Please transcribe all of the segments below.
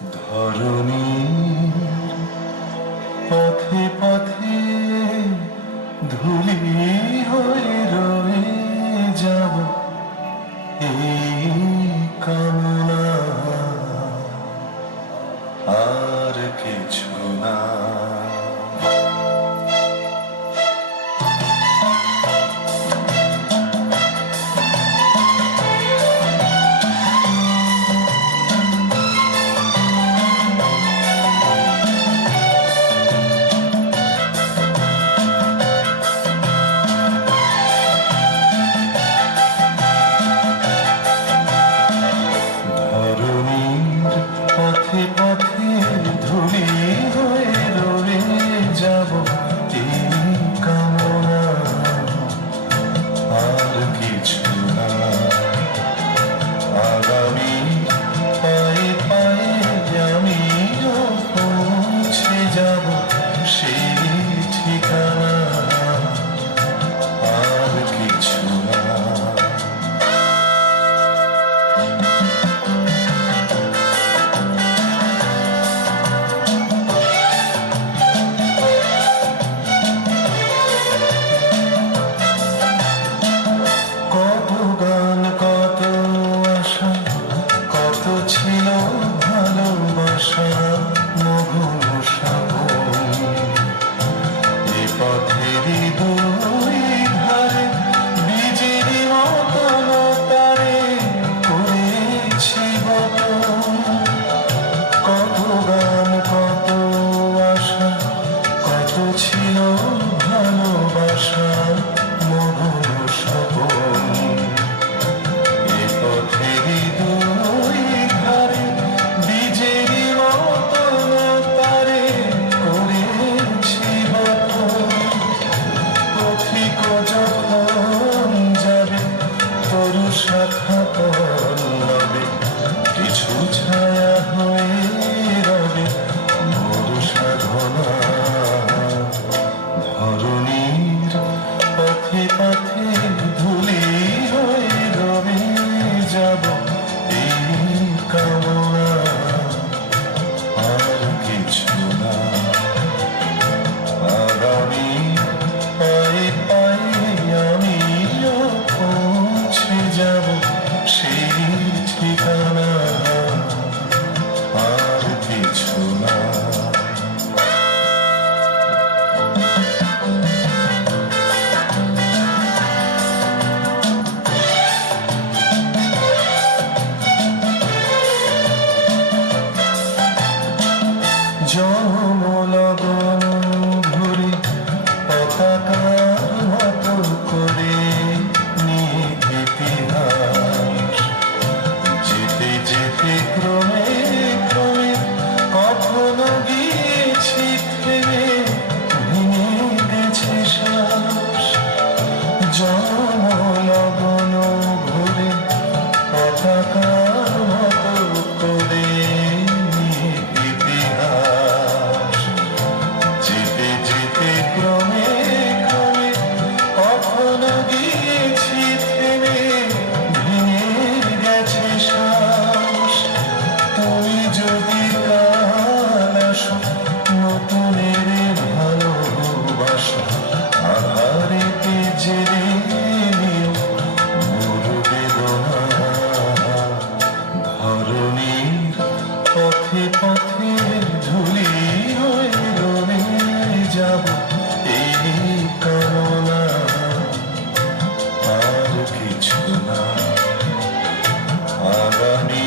ধরণীর পথে পথে ধুলি হয়ে রয়ে যাব, এই কামনা আর কিছু না। পথে পথে ধুলি হয়ে রয়ে যাব, এই কামনা আর কিছু না। আগামী পায়ে পায়ে আমিও পৌঁছে যাব সেই ঠিকানা, আর কিছু না। ছিল ভালোবাসা মধুর শ্রাবণ, এ পথেরই দুই ধারে বীজের মতন তারে করেছি বপন। কত গান কত আশা, কত ছিল ভালোবাসা মধুর শ্রাবণ, এ পথেরই শাখা পল্লবে কিছু ছায়া হয়ে রবে মোর সাধনা। ধরণীর পথে পথে ধুলি হয়ে রবে যাব, এই কামনা আর কিছু না। আগামী পায়ে পায়ে আমিও পৌঁছে যাব সেই ঠিকানা, আর কিছু না। জন্ম লগন ধরে পতাকার মতো করে নিয়ে ইতিহাস, যেতে যেতে ক্রমে ক্রমে কখনো গিয়েছি থেমে, ভেঙে গেছে শ্বাস। জন্ম লগন ঘুরে পতাকার মতো করে নিয়ে ইতিহাস, যেতে যেতে ক্রমে ক্রমে কখনো গিয়েছি থেমে, ভেঙে গেছে শ্বাস। তুমি যদি কাল আসো নতুনের ভালোবাসা, আধারেতে জেরে নিও মোর বেদনা। ধরণীর পথে পথে ধুলি হয়ে রয়ে যাব, এই কামনা আর কিছু না। আগামী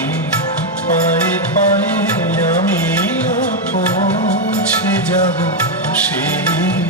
পায়ে পায়ে আমিও পৌঁছে যাব সেই